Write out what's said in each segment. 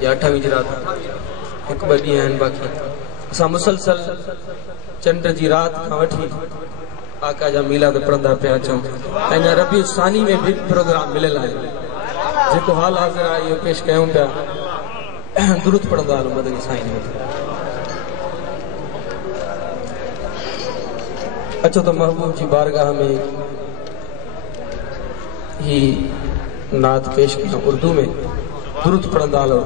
یا 28 رات ایک بڑی ہیں باقی اسا مسلسل چنڈ جی رات کھا وٹھی آقا جا میلاد پڑھندا پیا چوں ان ربیع ثانی میں بھی پروگرام ملل ہے جيڪو حال حاضر آئي پیش کيون پيا درود پڑھندا هلو مدني سائن اچھو تو محبوب جی بارگاہ میں ہی نعت پیش کیا اردو میں درود پڑھندا ہلو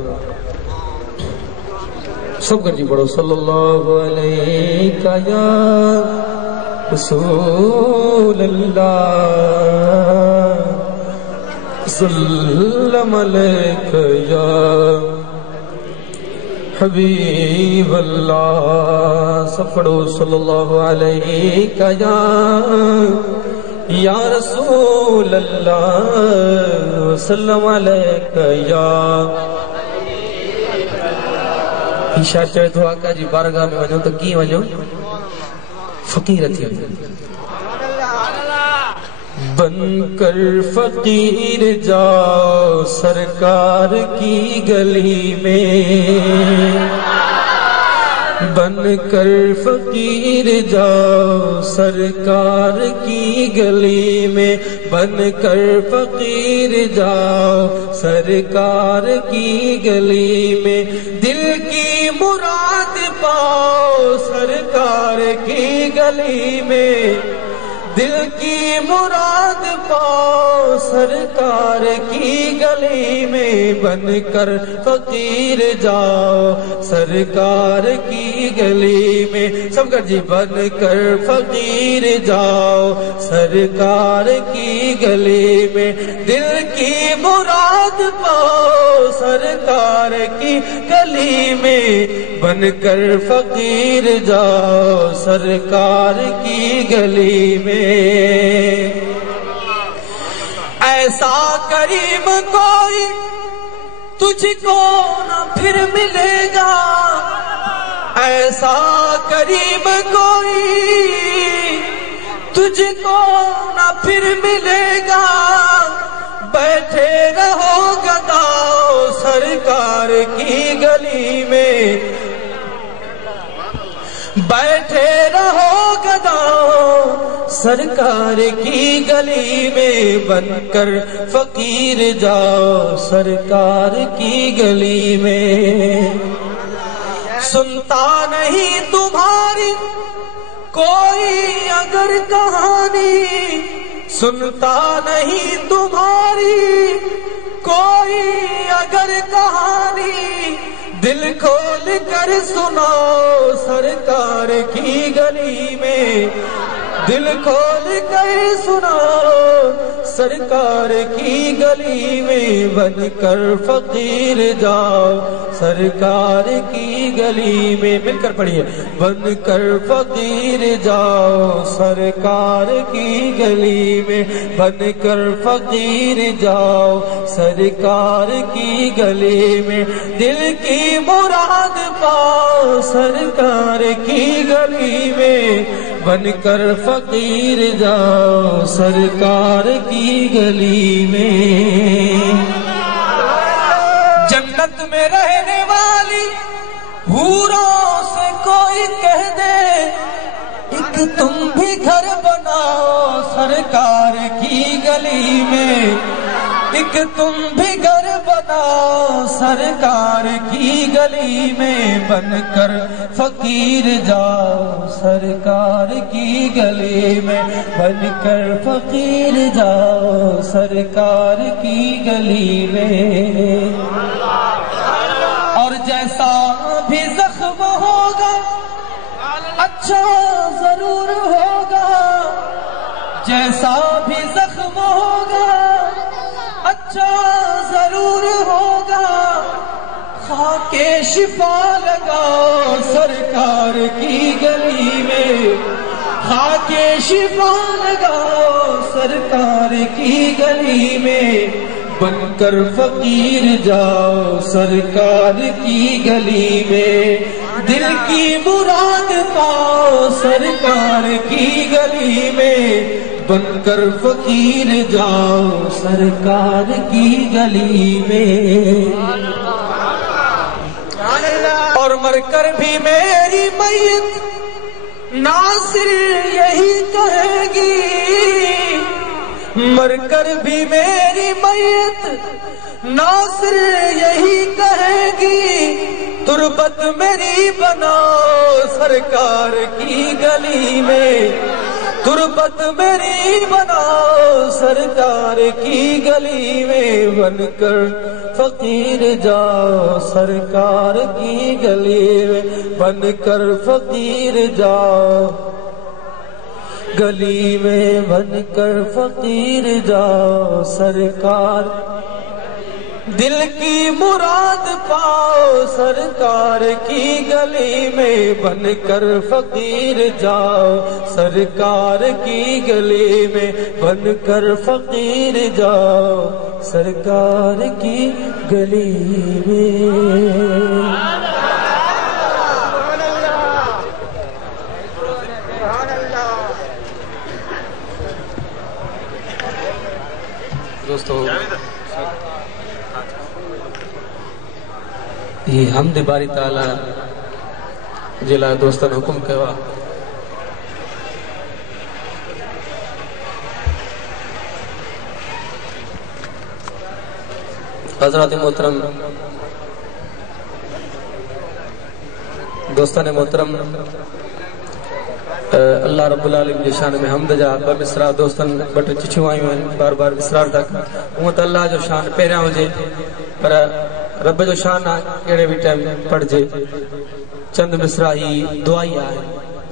سب کر جی پڑھو صلی اللہ علیہ یا رسول اللہ سلم علیک یا حبیب اللہ سب پڑھو صلی اللہ علیہ یا رسول اللہ سلم علیک یا شاعر چڑھے تو آقا جی بارگاہ میں وجھو تو کی وجھو فقیر تھی بن کر فقیر جاؤ سرکار کی گلی میں بن کر فقیر جاؤ سرکار کی گلی میں بن کر فقیر جاؤ سرکار کی گلی میں دل کی مراد پاؤ سرکار کی گلی میں دل کی مراد پاؤ سرکار کی گلی میں بن کر فقیر جاؤ سرکار کی گلی میں سب کر جی بن کر فقیر جاؤ سرکار کی گلی میں دل کی مراد پاؤ سرکار کی گلی میں بن کر فقیر جاؤ سرکار کی گلی میں ایسا کریم کوئی تجھ کو نہ پھر ملے گا ایسا کریم کوئی تجھ کو نہ پھر ملے گا بیٹھے رہو گداؤ سرکار کی گلی میں بیٹھے رہو گداؤ سرکار کی گلی میں بن کر فقیر جاؤ سرکار کی گلی میں سنتا نہیں تمہاری کوئی اگر کہانی سنتا نہیں تمہاری کوئی اگر کہانی دل کھول کر سناؤ سرکار کی گلی میں دل کھول کر سناؤ سرکار کی گلی میں بن کر فقیر جاؤ سرکار کی گلی میں مل کر پڑھیے بن کر فقیر جاؤ سرکار کی گلی میں بن کر فقیر جاؤ سرکار کی گلی میں دل کی مراد پاؤ سرکار کی گلی میں بن کر فقیر جاؤ سرکار کی گلی میں جنت میں رہنے والی حوروں سے کوئی کہہ دے ایک تم بھی گھر بناؤ سرکار کی گلی میں ایک تم بھی گھر بناؤ سرکار کی گلی میں بن کر فقیر جاؤ سرکار کی گلی میں بن کر فقیر جاؤ سرکار کی گلی میں اور جیسا بھی زخم ہوگا اچھا ضرور ہوگا جیسا بھی زخم ہوگا اچھا ضرور ہوگا خاک شفا لگاؤ سرکار کی گلی میں خاک شفا لگاؤ سرکار کی گلی میں بن کر فقیر جاؤ سرکار کی گلی میں دل کی مراد پاؤ سرکار کی گلی میں بن کر فقیر جاؤ سرکار کی گلی میں مر کر بھی میری میت ناصر یہی کہے گی، مر کر بھی میری میت ناصر یہی کہے گی، تربت میری بناؤ سرکار کی گلی میں، تربت میری بناؤ سرکار کی گلی میں، بن کر فقیر جاؤ سرکار کی گلی میں، بن کر فقیر جاؤ گلی میں، بن کر فقیر جاؤ سرکار، دل کی مراد پاؤ سرکار کی گلی میں، بن کر فقیر جاؤ سرکار کی گلی میں، بن کر فقیر جاؤ سرکار کی گلی میں۔ دوستو یہ حمد باری تعالی جلا دوستان حکم کوا حضرات محترم دوستان محترم اللہ رب العالمین جی شان میں حمد جا بمصرا دوستان بٹ چچھو آئیوں ہیں بار بار اسرار تک امت اللہ جو شان پیرا ہوجے پر رب جو شان کیڑے بھی ٹائم پڑھ جے چند مصرا ہی دعائی آئے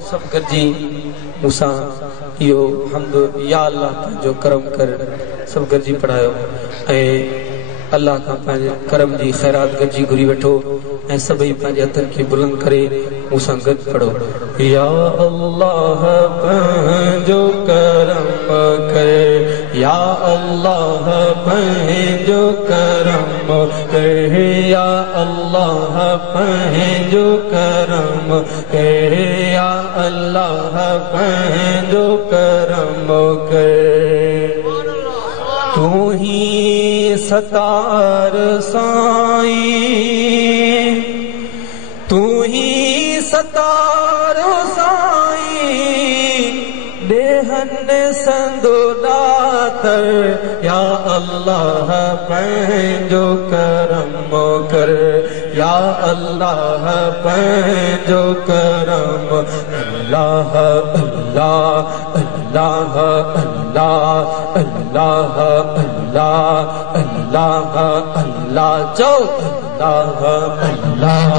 سب گرجی موسیٰ یہ حمد یا اللہ جو کرم کر سب گرجی پڑھائیو اے اللہ کا پانچ کرم جی خیرات گرجی گری وٹھو اے سبھی پانچ اتن کی بلند کرے موسیٰ گد پڑھو یا اللہ پانچو کرم کرے یا اللہ پانچو کرم کرے یا اللہ پانچو کرم کرے یا اللہ پانچو کرم کرے تو ہی ستار سائیں تو ہی ستار سائیں دیہن سندو داتر یا اللہ پینجو کرم کر یا اللہ پینجو کرم اللہ اللہ اللہ اللہ اللہ اللہ اللہ اللہ جو اللہ اللہ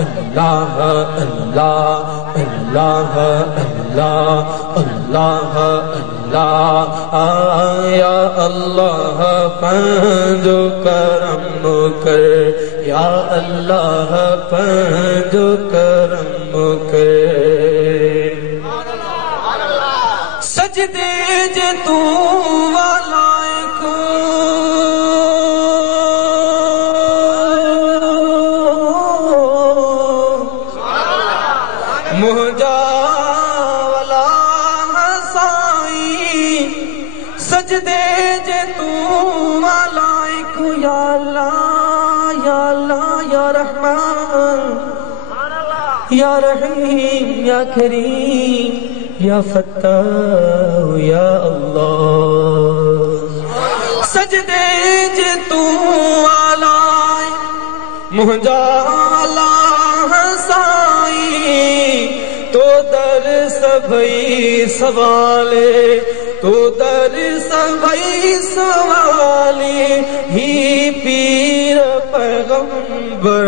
اللہ اللہ اللہ اللہ اللہ یا اللہ پنجو کرم کر یا اللہ پنجو کرم کر سجدے جے تو والائے کو مہجا والا ہسائی سجدے جے تو والائے کو یا اللہ یا اللہ یا رحمان یا رحیم یا کریم یا فتاح یا اللہ سجدے جے تو آلائے مہجا اللہ سائی تو در سبھی سوالے تو در سبھی سوالے ہی پیر پیغمبر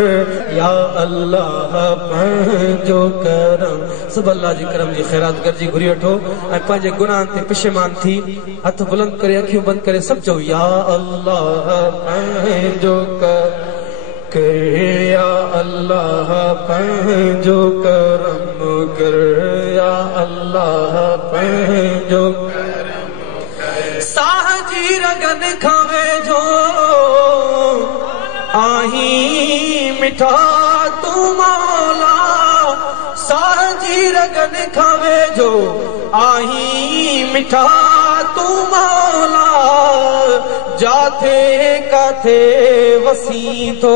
یا اللہ پنجو کرم سب اللہ جی کرم جی خیرات گر جی گھری وٹھو اے پانجے گناہن تے پشیمان تھی ہتھ بلند کرے اکھیوں بند کرے سب چو یا اللہ پنجو کر یا اللہ پنجو کرم کر یا اللہ پنجو ساہ جی رگن کھاوے جو آہی مٹھا تو مولا ساہ جی رگن کھاوے جو آہی مٹھا تو مولا جاتے کاتے وسیع تو